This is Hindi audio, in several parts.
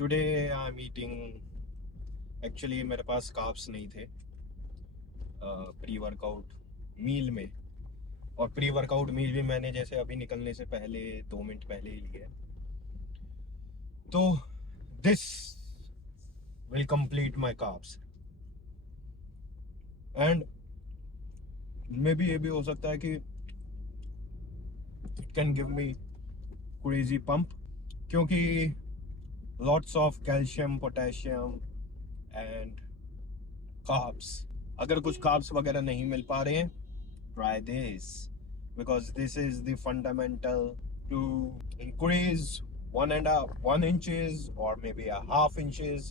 Today I am eating. Actually मेरे पास कार्ब्स नहीं थे प्री वर्कआउट मील में। और प्री वर्कआउट मील भी मैंने जैसे अभी निकलने से पहले 2 मिनट पहले ही लिया है। तो this will complete my carbs and maybe ये भी हो सकता है कि it can give me crazy pump, क्योंकि lots of calcium, potassium and carbs. अगर कुछ कार्ब्स वगैरह नहीं मिल पा रहे हैं, try this, because this is the fundamental to increase 1.5 1 inches or maybe a half inches.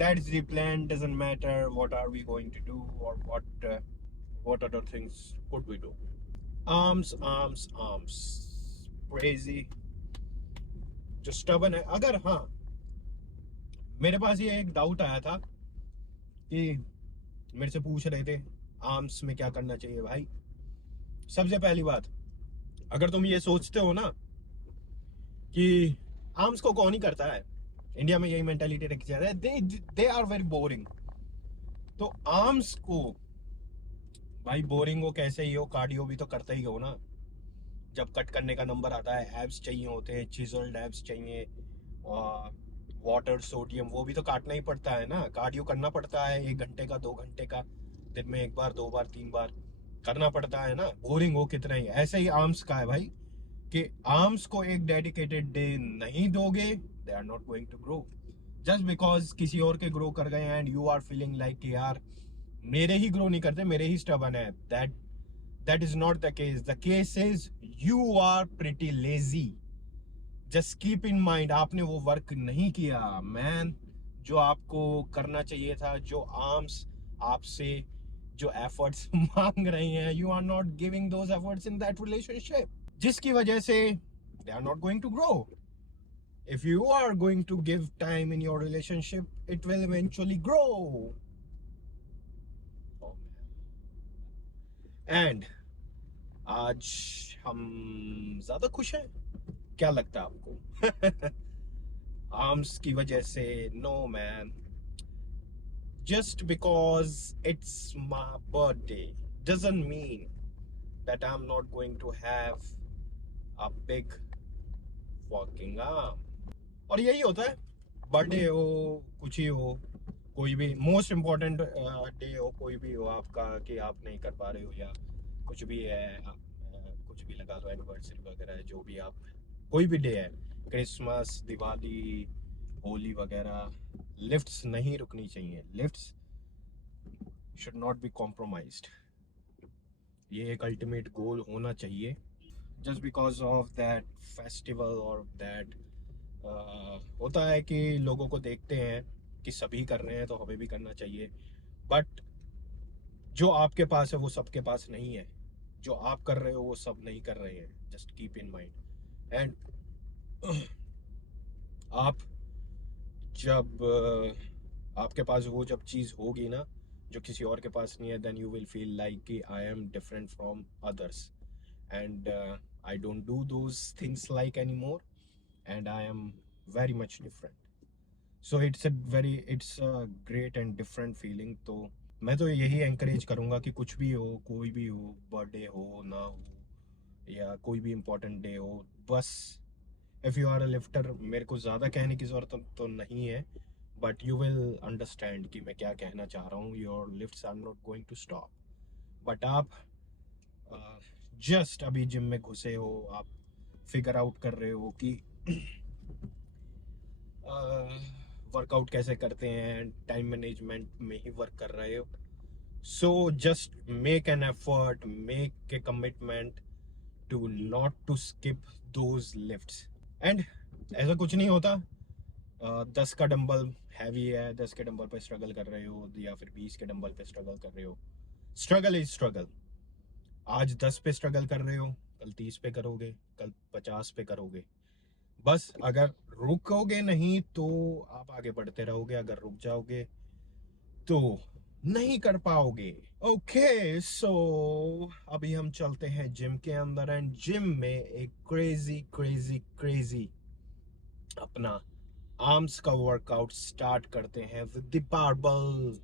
That's the plan. Doesn't matter what are we going to do or what other things could we do. Arms crazy जो stubborn है। अगर हाँ, मेरे पास ये एक डाउट आया था कि मेरे से पूछ रहे थे आर्म्स में क्या करना चाहिए। भाई सबसे पहली बात, अगर तुम ये सोचते हो ना कि आर्म्स को कौन ही करता है, इंडिया में यही मेंटालिटी रखी जा रही है, दे आर वेरी बोरिंग। तो आर्म्स को भाई बोरिंग हो कैसे ही हो, कार्डियो भी तो करता ही हो ना। जब कट करने का नंबर आता है, एब्स चाहिए होते हैं, चिजल्ड एब्स चाहिए, और वाटर, सोडियम, वो भी तो काटना ही पड़ता है ना। कार्डियो करना पड़ता है 1 घंटे का, 2 घंटे का, दिन में 1 बार, 2 बार, 3 बार करना पड़ता है ना। बोरिंग हो कितना ही। ऐसे ही आर्म्स का है भाई, कि आर्म्स को एक डेडिकेटेड डे नहीं दोगे, they are not going to grow. Just because किसी और के ग्रो कर गए and you are feeling like कि यार मेरे ही ग्रो नहीं करते, मेरे ही स्टबन है, that is not the case. The case is you are pretty lazy. Just keep in mind, आपने वो वर्क नहीं किया मैन जो आपको करना चाहिए था। जो आर्म्स आपसे जो एफर्ट्स मांग रही हैं, you are not giving those efforts in that relationship, जिसकी वजह से they are not going to grow. If you are going to give time in your relationship, it will eventually grow. Oh man. And आज हम ज्यादा खुश हैं, क्या लगता है आपको? आर्म्स की वजह से? No man, just because it's my birthday doesn't mean that I'm not going to have a big fucking arm. और यही होता है, बर्थडे हो, कुछ ही हो, कोई भी मोस्ट इम्पोर्टेंट डे हो, कोई भी हो आपका, कि आप नहीं कर पा रहे हो या कुछ भी है, आप कुछ भी लगा लो, एनिवर्सरी वगैरह, जो भी आप, कोई भी डे है, क्रिसमस, दिवाली, होली वगैरह, लिफ्ट्स नहीं रुकनी चाहिए। Lifts should not be compromised. ये एक अल्टीमेट गोल होना चाहिए। Just because of that festival और दैट होता है कि लोगों को देखते हैं कि सभी कर रहे हैं तो हमें भी करना चाहिए, बट जो आपके पास है वो सबके पास नहीं है। जो आप कर रहे हो वो सब नहीं कर रहे हैं। Just keep in mind. And आप जब आपके पास वो जब चीज़ होगी ना जो किसी और के पास नहीं है, then you will feel like कि I am different from others and I don't do those things like any more and I am very much different. So it's a great and different feeling. तो मैं तो यही एंकरेज करूँगा कि कुछ भी हो, कोई भी हो, बर्थडे हो ना हो या कोई भी इम्पोर्टेंट डे हो, बस if you are a lifter, मेरे को ज़्यादा कहने की ज़रूरत तो नहीं है, बट यू विल अंडरस्टैंड कि मैं क्या कहना चाह रहा हूँ। Your lifts are not going to stop. But आप जस्ट अभी जिम में घुसे हो, आप फिगर आउट कर रहे हो कि वर्कआउट कैसे करते हैं, टाइम मैनेजमेंट में ही वर्क कर रहे हो। So just make an effort, make a commitment to not to skip those lifts. And ऐसा कुछ नहीं होता, 10 का डंबल हैवी है, 10 के डंबल पे स्ट्रगल कर रहे हो या फिर 20 के डंबल पे स्ट्रगल कर रहे हो, स्ट्रगल इज स्ट्रगल। आज 10 पे स्ट्रगल कर रहे हो, कल 30 पे करोगे, कल 50 पे करोगे। बस अगर रुकोगे नहीं तो आप आगे बढ़ते रहोगे, अगर रुक जाओगे तो नहीं कर पाओगे। ओके सो अभी हम चलते हैं जिम के अंदर एंड जिम में एक क्रेजी क्रेजी क्रेजी अपना आर्म्स का वर्कआउट स्टार्ट करते हैं with the barbell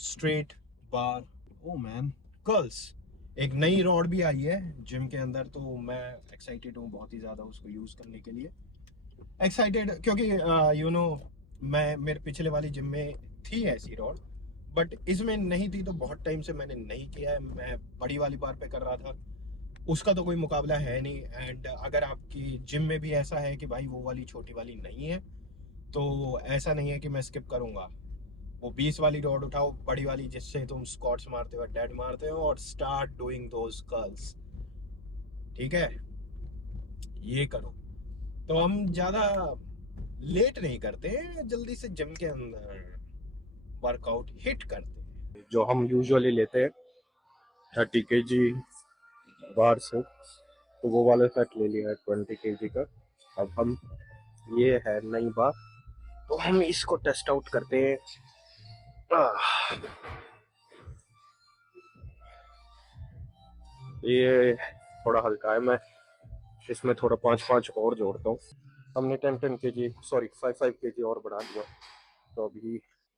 straight bar. Oh man, curls एक नई रॉड भी आई है जिम के अंदर, तो मैं एक्साइटेड हूँ बहुत ही ज़्यादा उसको यूज़ करने के लिए। एक्साइटेड क्योंकि मैं मेरे पिछले वाली जिम में थी ऐसी रॉड, बट इसमें नहीं थी, तो बहुत टाइम से मैंने नहीं किया है। मैं बड़ी वाली बार पे कर रहा था, उसका तो कोई मुकाबला है नहीं। एंड अगर आपकी जिम में भी ऐसा है कि भाई वो वाली छोटी वाली नहीं है, तो ऐसा नहीं है कि मैं स्किप करूंगा। वो 20 वाली रॉड उठाओ, बड़ी वाली, जिससे तुम स्क्वाट्स मारते हो, डेड मारते हो, और स्टार्ट डूइंग दोज कर्ल्स। ठीक है, ये करो। तो हम ज्यादा लेट नहीं करते हैं, जल्दी से जिम के अंदर वर्कआउट हिट करते हैं। जो हम यूजुअली लेते हैं 30 kg बार से, तो वो वाला सेट ले लिया है 20 kg का। अब हम, ये है नई बार, तो हम इसको टेस्ट आउट करते हैं। ये थोड़ा हल्का है, मैं इसमें थोड़ा 5-5 और जोड़ता हूँ। हमने 10-10 kg, सॉरी 5-5 kg और बढ़ा दिया। तो अभी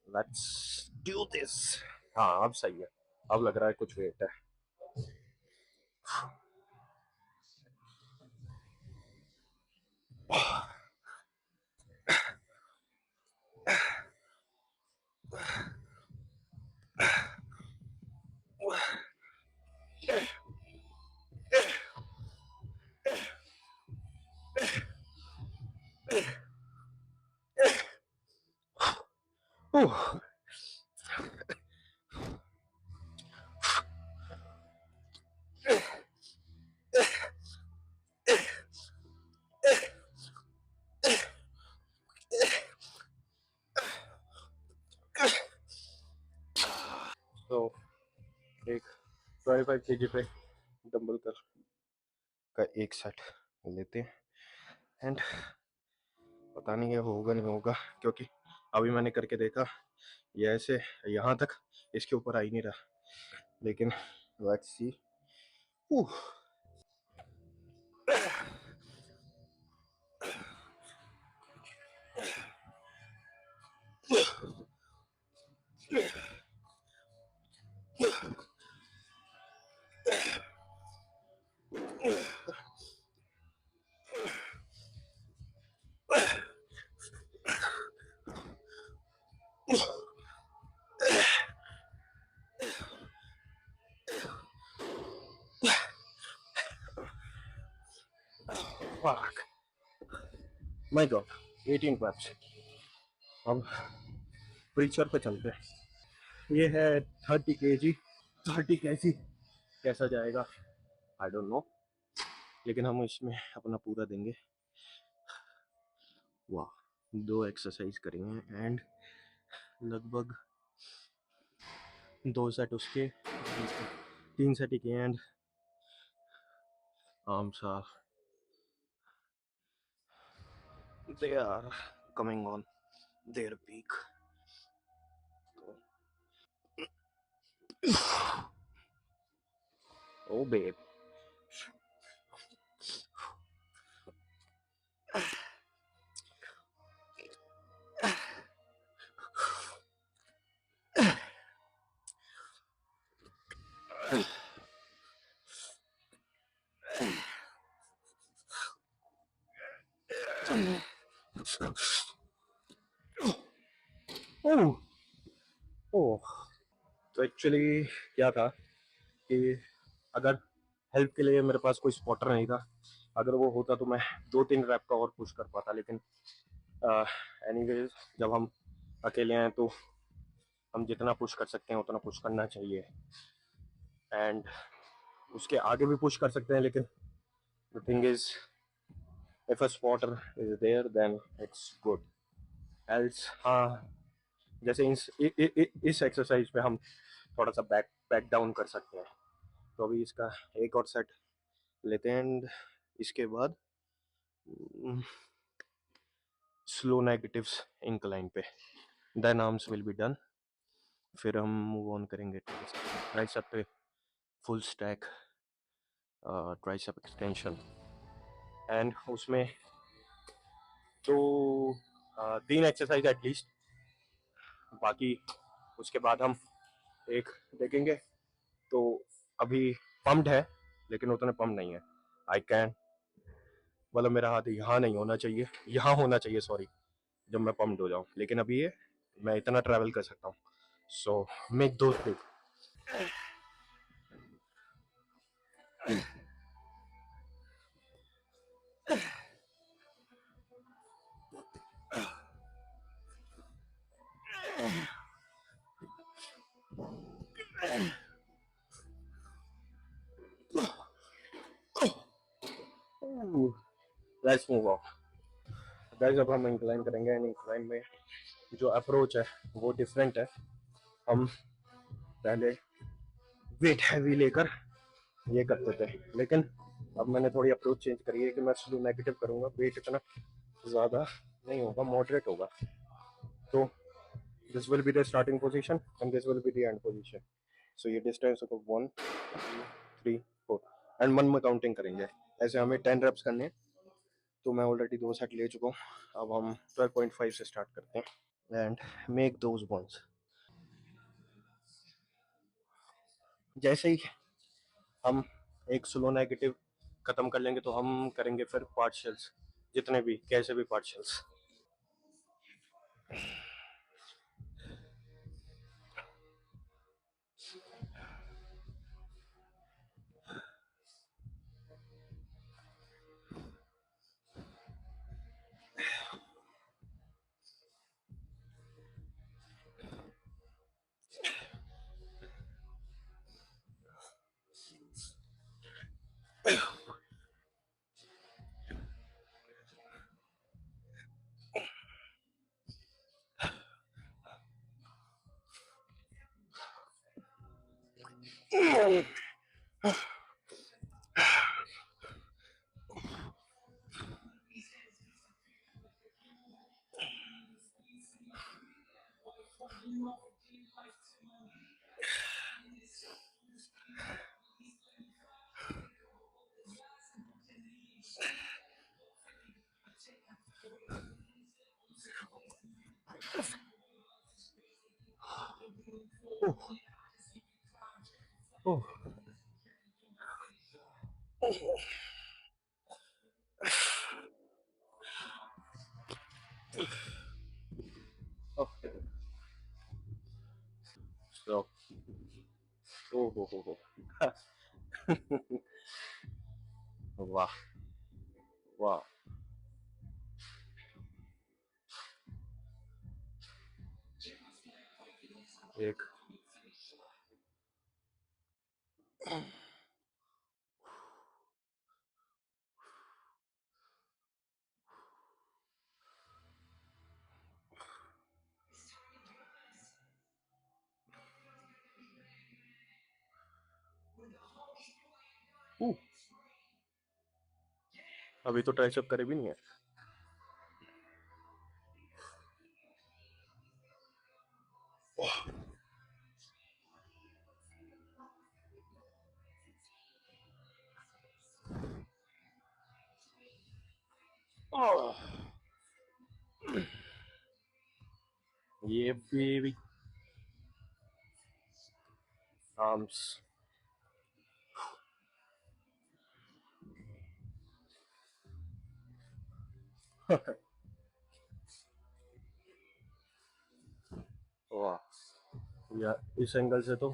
लेट्स डू दिस। हाँ, अब सही है, अब लग रहा है कुछ वेट है। तो एक 25 kg पे डंबल का एक सेट लेते हैं। एंड पता नहीं ये होगा नहीं होगा, क्योंकि अभी मैंने करके देखा, ये ऐसे यहाँ तक इसके ऊपर आ ही नहीं रहा। लेकिन let's see. Fuck. My God, 18 reps. अब प्रीचर पे चलते हैं। ये है 30 kg। 30 kg कैसा जाएगा आई डोंट नो, लेकिन हम इसमें अपना पूरा देंगे। वाह, 2 एक्सरसाइज करेंगे एंड लगभग 2 सेट उसके, 3 सेट ही किए। And arms are, they are coming on their peak. Oh babe. Oh, oh. तो एक्चुअली क्या था कि अगर हेल्प के लिए मेरे पास कोई स्पॉटर नहीं था, अगर वो होता तो मैं 2-3 रैप का और पुश कर पाता। लेकिन एनीवेज, जब हम अकेले हैं तो हम जितना पुश कर सकते हैं उतना पुश करना चाहिए। एंड उसके आगे भी पुश कर सकते हैं, लेकिन the thing is, if a spotter is there then it's good. Else, हाँ, जैसे इस एक्सरसाइज पे हम थोड़ा सा बैक बैक डाउन कर सकते हैं। तो अभी इसका एक और सेट लेते हैं एंड इसके बाद स्लो नेगेटिव्स इंक्लाइन पे, then arms will be done. फिर हम मूव ऑन करेंगे ट्राइसेप पे, full stack tricep extension. And उसमें तो 3 एक्सरसाइज एटलीस्ट, बाकी उसके बाद हम एक देखेंगे। तो अभी पम्प्ड है लेकिन उतने पम्प नहीं है। आई कैन, मतलब मेरा हाथ यहाँ नहीं होना चाहिए, यहाँ होना चाहिए सॉरी, जब मैं पम्प्ड हो जाऊँ, लेकिन अभी ये मैं इतना ट्रैवल कर सकता हूँ। सो मेक दो big. Let's move on guys. अब हम इंक्लाइन करेंगे एंड इंक्लाइन में जो अप्रोच है वो डिफरेंट है। हम पहले वेट हैवी लेकर ये करते थे, लेकिन अब मैंने थोड़ी अप्रोच चेंज करी है कि मैं स्लो नेगेटिव करूंगा, वेट इतना ज़्यादा नहीं होगा, मॉडरेट होगा। तो this will be the starting position and this will be the end position. So ये डिस्टेंस होगा 1 2 3 4 एंड 1 में काउंटिंग करेंगे। ऐसे हमें 10 रेप्स करने हैं। तो मैं ऑलरेडी 2 सेट ले चुका हूँ। अब हम 12.5 से स्टार्ट करते हैं एंड मेक दोज बॉन्स। जैसे ही हम एक स्लो नेगेटिव खत्म कर लेंगे तो हम करेंगे फिर पार्शियल्स, जितने भी कैसे भी पार्शियल्स। ओह ओह सो ओह हो वाह वाह। एक अभी तो ट्राइसेप करे भी नहीं है। ये बेबी आर्म्स। वाह, या इस एंगल से तो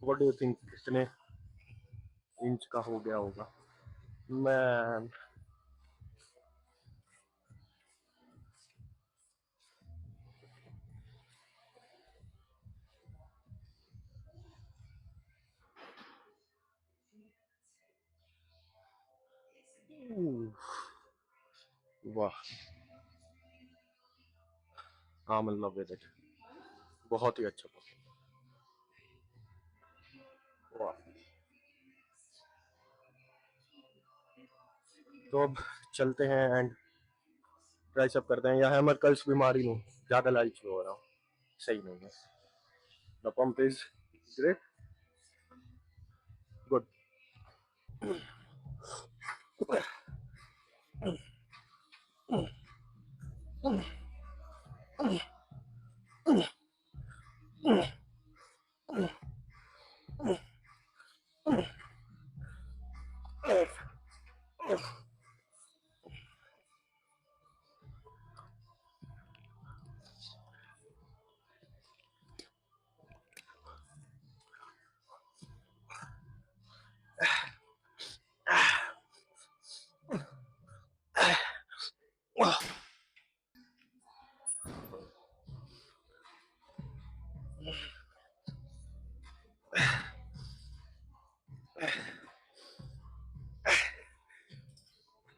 व्हाट डू यू थिंक कितने इंच का हो गया होगा मैन? वाह, I am in love with it. बहुत ही अच्छा। वाह। तो अब चलते हैं एंड ट्राइसेप करते हैं, या हैमर कर्ल्स भी मार ही लूं, ज्यादा लालची हो रहा हूँ, सही नहीं है। The pump is great, good.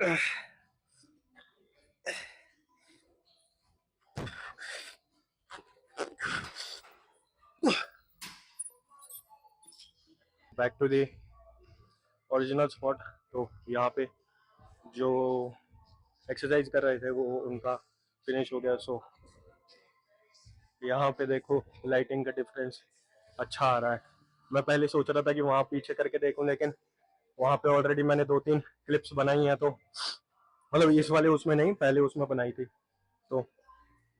Back to the original spot. तो यहाँ पे जो एक्सरसाइज कर रहे थे वो उनका फिनिश हो गया। सो यहाँ पे देखो लाइटिंग का डिफरेंस अच्छा आ रहा है। मैं पहले सोच रहा था कि वहाँ पीछे करके देखूं, लेकिन वहाँ पे ऑलरेडी मैंने 2-3 क्लिप्स बनाई हैं, तो मतलब इस वाले उसमें नहीं, पहले उसमें बनाई थी। तो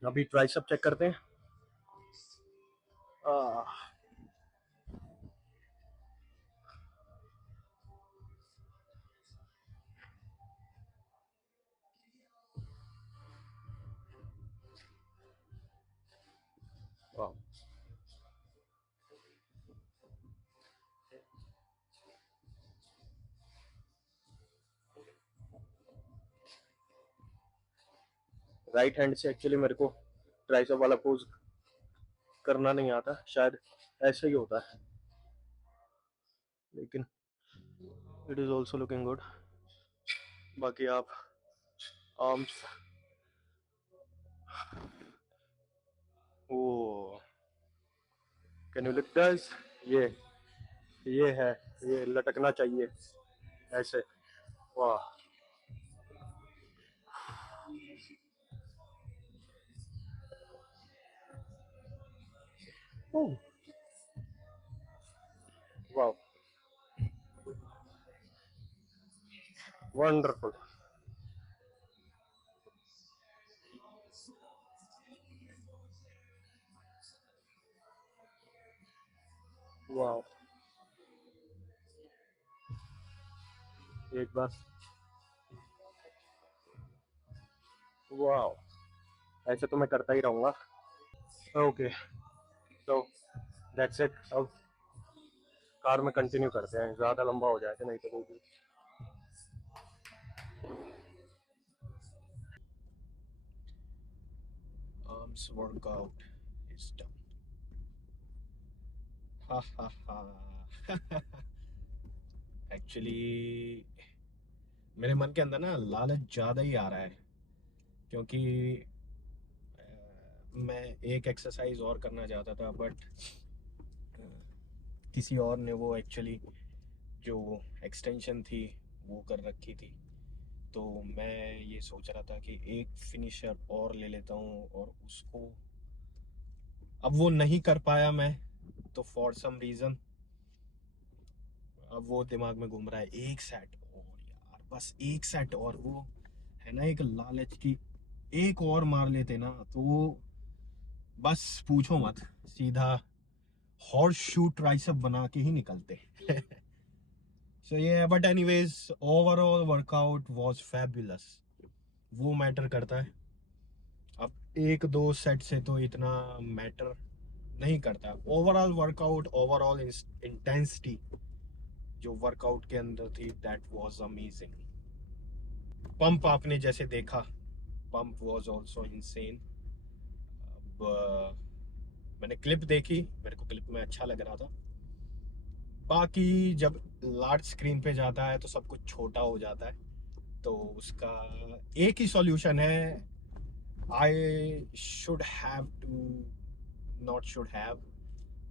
अभी ट्राइसेप चेक करते हैं। राइट हैंड से एक्चुअली मेरे को ट्राइसेप वाला पोज करना नहीं आता, शायद ऐसे ही होता है, लेकिन it is also looking good. बाकी आप arms, oh can you look guys, ये है, ये लटकना चाहिए ऐसे। वाह, वाह, वंडरफुल। वाह, एक बार, वाह, ऐसे तो मैं करता ही रहूंगा। ओके, तो दैट्स इट। अब कार में कंटिन्यू करते हैं, ज़्यादा लंबा हो जाएगा नहीं तो। Arms workout is done. Ha ha ha. Actually मेरे मन के अंदर ना लालच ज़्यादा ही आ रहा है, क्योंकि मैं एक एक्सरसाइज और करना चाहता था, बट किसी और ने वो एक्चुअली जो एक्सटेंशन थी वो कर रखी थी। तो मैं ये सोच रहा था कि एक फिनिशर और ले लेता हूँ, और उसको अब वो नहीं कर पाया मैं, तो फॉर सम रीज़न अब वो दिमाग में घूम रहा है एक सेट और, यार बस एक सेट और। वो है ना एक लालच की, एक और मार लेते ना तो वो, बस पूछो मत, सीधा हॉर्स शू ट्राइसेप बना के ही निकलते। सो ये, but anyways overall workout was fabulous, वो मैटर करता है। अब एक दो सेट से तो इतना मैटर नहीं करता। ओवरऑल वर्कआउट, ओवरऑल इंटेंसिटी जो वर्कआउट के अंदर थी, दैट वाज अमेजिंग। पंप आपने जैसे देखा, पंप वाज आल्सो इनसेन। अब मैंने क्लिप देखी, मेरे को क्लिप में अच्छा लग रहा था। बाकी जब लार्ज स्क्रीन पे जाता है तो सब कुछ छोटा हो जाता है। तो उसका एक ही सॉल्यूशन है, I should have to, not should have,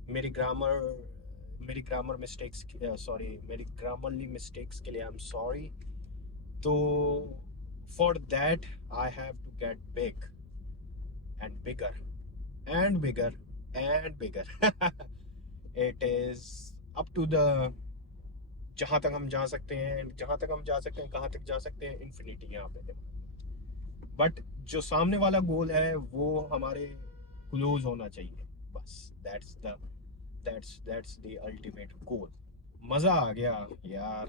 मेरी ग्रामर मिस्टेक्स, सॉरी, मेरी ग्रामरली मिस्टेक्स के लिए आई एम सॉरी। तो for that I have to get big and bigger and bigger and bigger. It is up to the, जहां तक हम जा सकते हैं, जहां तक हम जा सकते हैं, कहां तक जा सकते हैं, इन्फिनिटी यहाँ पे। बट जो सामने वाला गोल है वो हमारे क्लोज होना चाहिए, बस। That's the ultimate goal. मजा आ गया यार।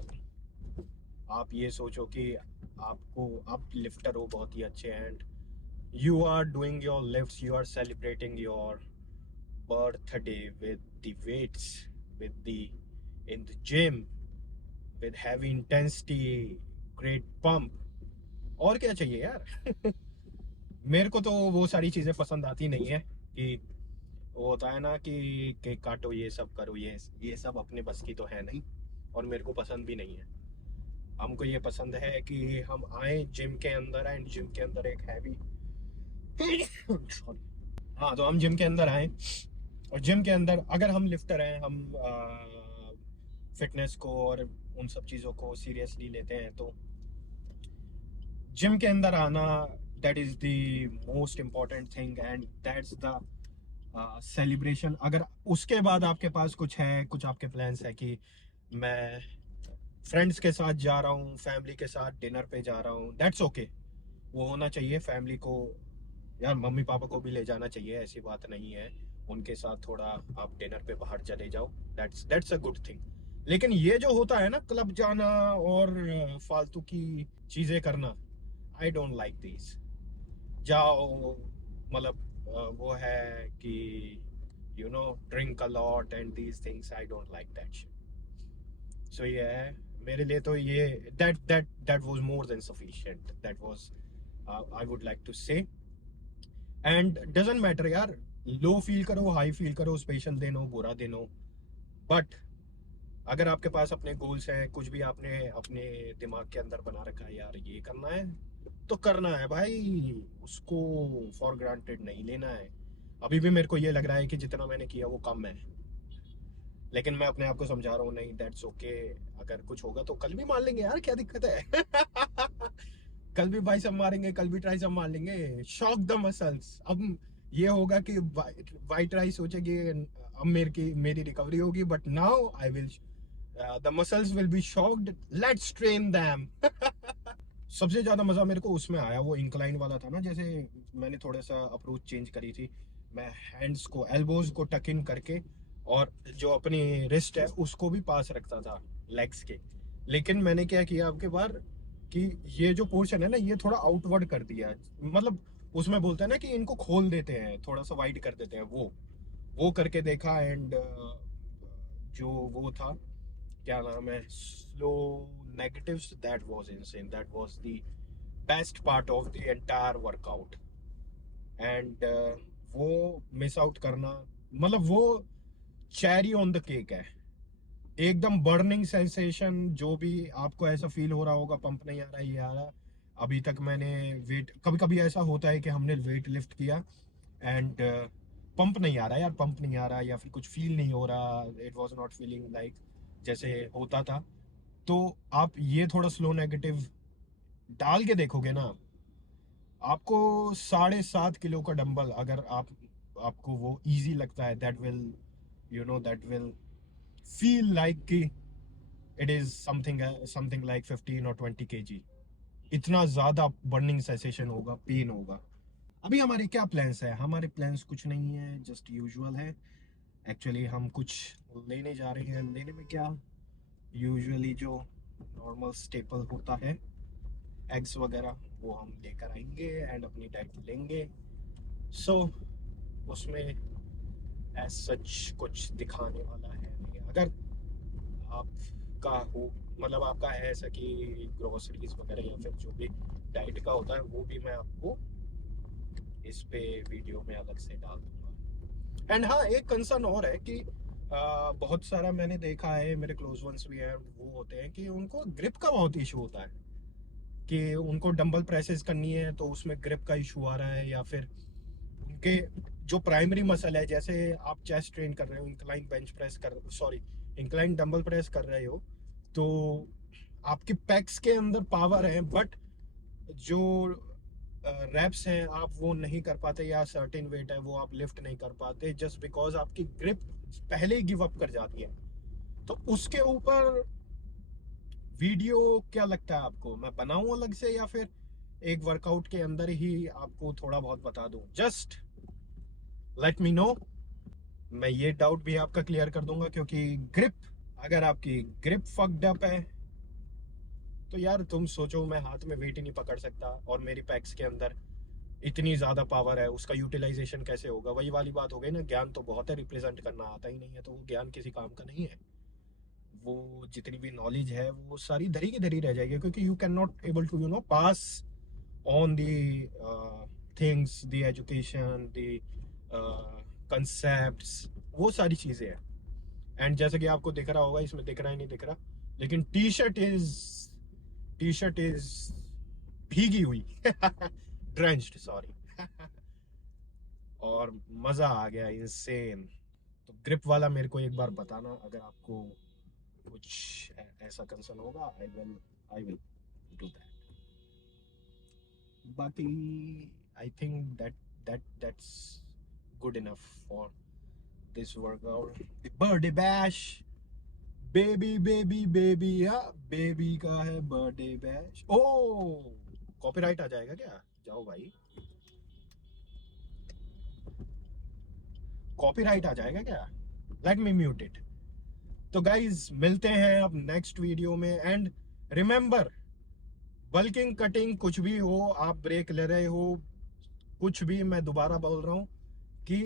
आप ये सोचो कि आपको, आप लिफ्टर हो बहुत ही अच्छे, and you are doing your lifts, you are celebrating your birthday with the weights, with the in the gym, with heavy intensity, great pump। और क्या चाहिए यार? मेरे को तो वो सारी चीजें पसंद आती नहीं है, कि वो होता है ना कि केक काटो, ये सब करो, ये सब अपने बस की तो है नहीं, और मेरे को पसंद भी नहीं है। हमको ये पसंद है कि हम आए जिम के अंदर, एंड जिम के अंदर एक हैवी सॉरी, हाँ, तो हम जिम के अंदर आए, और जिम के अंदर अगर हम लिफ्टर हैं, हम फिटनेस को और उन सब चीज़ों को सीरियसली लेते हैं, तो जिम के अंदर आना, that is the most important thing, and that's the celebration. अगर उसके बाद आपके पास कुछ है, कुछ आपके प्लान्स है कि मैं फ्रेंड्स के साथ जा रहा हूँ, फैमिली के साथ डिनर पे जा रहा हूँ, दैट्स ओके, वो होना चाहिए। फैमिली को, यार मम्मी पापा को भी ले जाना चाहिए, ऐसी बात नहीं है, उनके साथ थोड़ा आप डिनर पे बाहर चले जाओ, दैट्स अ गुड थिंग। लेकिन ये जो होता है ना, क्लब जाना और फालतू की चीज़ें करना, आई डोंट लाइक दिस। जाओ, मतलब वो है कि you know drink a lot and these things, I don't like that shit. So ये है मेरे लिए, तो ये that was more than sufficient, that was I would like to say. And doesn't matter यार, लो फील करो, हाई फील करो, स्पेशल दिन हो, बुरा दिन हो, बट अगर आपके पास अपने गोल्स हैं, कुछ भी आपने अपने दिमाग के अंदर बना रखा है, यार ये करना है तो करना है भाई, उसको फॉर ग्रांटेड नहीं लेना है। अभी भी मेरे को ये लग रहा है कि जितना मैंने किया वो कम है, लेकिन मैं अपने आप को समझा रहा हूँ, नहीं दैट्स ओके, अगर कुछ होगा तो कल भी मान लेंगे यार, क्या दिक्कत है कल भी भाई सब मारेंगे, कल भी ट्राई सब मार लेंगे, शॉक द मसल्स। अब ये होगा कि वाइट ट्राई सोचेगी अब मेरी रिकवरी होगी, but now I will the muscles will be shocked, let's train them सबसे ज्यादा मजा मेरे को उसमें आया, वो इंक्लाइन वाला था ना, जैसे मैंने थोड़ा सा अप्रोच चेंज करी थी, मैं हैंड्स को, एल्बोज को टक इन करके, और जो अपनी रिस्ट है उसको भी पास रखता था लेग्स के। लेकिन मैंने क्या किया आपके बार, कि ये जो पोर्शन है ना, ये थोड़ा आउटवर्ड कर दिया, मतलब उसमें बोलते हैं ना कि इनको खोल देते हैं, थोड़ा सा वाइड कर देते हैं, वो करके देखा, एंड जो वो था, क्या नाम है, slow negatives, that was insane, that was the best part of the entire workout, and वो मिस आउट करना, मतलब वो चेरी ऑन द केक है, एकदम बर्निंग सेंसेशन। जो भी आपको ऐसा फील हो रहा होगा, पंप नहीं आ रहा, ये आ रहा, अभी तक मैंने वेट, कभी कभी ऐसा होता है कि हमने वेट लिफ्ट किया एंड पंप नहीं आ रहा यार, पंप नहीं आ रहा, या फिर कुछ फील नहीं हो रहा, it was not feeling like जैसे होता था, तो आप ये थोड़ा स्लो नेगेटिव डाल के देखोगे ना, आपको 7.5 किलो का डंबल, अगर आपको वो इजी लगता है, दैट विल फील लाइक कि इट इज समथिंग लाइक 15 और 20 kg, इतना ज्यादा बर्निंग सेंसेशन होगा, पेन होगा। अभी हमारे क्या प्लान्स है, हमारे प्लान्स कुछ नहीं है, जस्ट यूजुअल है। एक्चुअली हम कुछ लेने जा रहे हैं, लेने में क्या, यूजुअली जो नॉर्मल स्टेपल होता है, एग्स वगैरह, वो हम लेकर आएंगे एंड अपनी डाइट लेंगे। सो उसमें एज सच कुछ दिखाने वाला है नहीं। अगर आपका हो, मतलब आपका है ऐसा कि ग्रोसरीज वगैरह या फिर जो भी डाइट का होता है, वो भी मैं आपको इस पे वीडियो में अलग से डाल दूंगा। एंड हाँ, एक कंसर्न और है कि बहुत सारा मैंने देखा है, मेरे क्लोज वंस भी हैं, वो होते हैं कि उनको ग्रिप का बहुत इशू होता है, कि उनको डंबल प्रेसेस करनी है तो उसमें ग्रिप का इशू आ रहा है, या फिर उनके जो प्राइमरी मसल है, जैसे आप चेस्ट ट्रेन कर रहे हो, इंक्लाइन बेंच प्रेस कर, सॉरी, इंक्लाइन डंबल प्रेस कर रहे हो, तो आपके पैक्स के अंदर पावर है, बट जो रैप्स हैं आप वो नहीं कर पाते, या सर्टेन वेट है वो आप लिफ्ट नहीं कर पाते, जस्ट बिकॉज आपकी ग्रिप पहले ही गिव अप कर जाती है। तो उसके ऊपर वीडियो क्या लगता है आपको, मैं बनाऊं अलग से, या फिर एक वर्कआउट के अंदर ही आपको थोड़ा बहुत बता दूं? जस्ट लेट मी नो, मैं ये डाउट भी आपका क्लियर कर दूंगा, क्योंकि ग्रिप, अगर आपकी ग्रिप फक्ड अप है, तो यार तुम सोचो, मैं हाथ में वेट ही नहीं पकड़ सकता, और मेरी पैक्स के अंदर इतनी ज्यादा पावर है, उसका यूटिलाइजेशन कैसे होगा? वही वाली बात हो गई ना, ज्ञान तो बहुत है, रिप्रेजेंट करना आता ही नहीं है, तो वो ज्ञान किसी काम का नहीं है। वो जितनी भी नॉलेज है वो सारी धरी की धरी रह जाएगी, क्योंकि you can not able to pass on the things, the education, the concepts, वो सारी चीज़ें हैं। एंड जैसे कि आपको दिख रहा होगा, इसमें दिख रहा है नहीं दिख रहा, लेकिन T shirt is T shirt is भीगी हुई ड्रेंच्ड, सॉरी और मजा आ गया इंसेन। तो ग्रिप वाला मेरे को एक बार बताना अगर आपको कुछ ऐसा कंसर्न होगा। I will do that. बाकी I think that's good enough for this workout। The birthday bash, baby या बेबी का है बर्थडे बैश। ओ कॉपीराइट आ जाएगा क्या? जाओ भाई, कॉपीराइट आ जाएगा क्या? Let me mute it. तो गाइज मिलते हैं अब नेक्स्ट वीडियो में। एंड रिमेंबर, बल्किंग कटिंग कुछ भी हो, आप ब्रेक ले रहे हो, कुछ भी, मैं दोबारा बोल रहा हूँ कि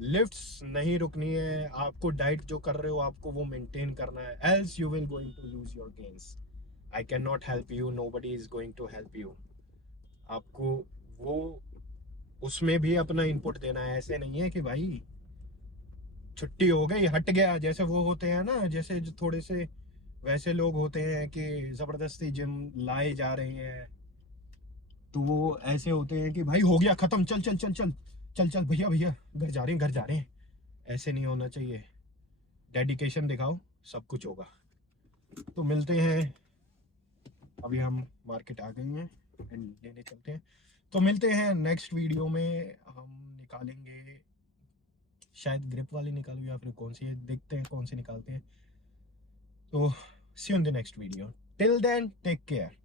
लिफ्ट्स नहीं रुकनी है। आपको डाइट जो कर रहे हो आपको वो मेंटेन करना है, else you will going to lose your gains. I can not help you, nobody is going to help you. आपको वो उसमें भी अपना इनपुट देना है। ऐसे नहीं है कि भाई छुट्टी हो गई हट गया, जैसे वो होते हैं ना, जैसे जो थोड़े से वैसे लोग होते हैं कि जबरदस्ती जिम लाए जा रहे हैं, तो वो ऐसे होते हैं कि भाई हो गया खत्म, चल चल चल चल चल चल भैया भैया घर जा रहे हैं घर जा रहे हैं। ऐसे नहीं होना चाहिए, डेडिकेशन दिखाओ, सब कुछ होगा। तो मिलते हैं, अभी हम मार्केट आ गए हैं एंड लेने चलते हैं। तो मिलते हैं नेक्स्ट वीडियो में। हम निकालेंगे शायद ग्रिप वाली निकालूं या फिर कौन सी है, देखते हैं कौन सी निकालते हैं। तो see you in the next video, till then take care.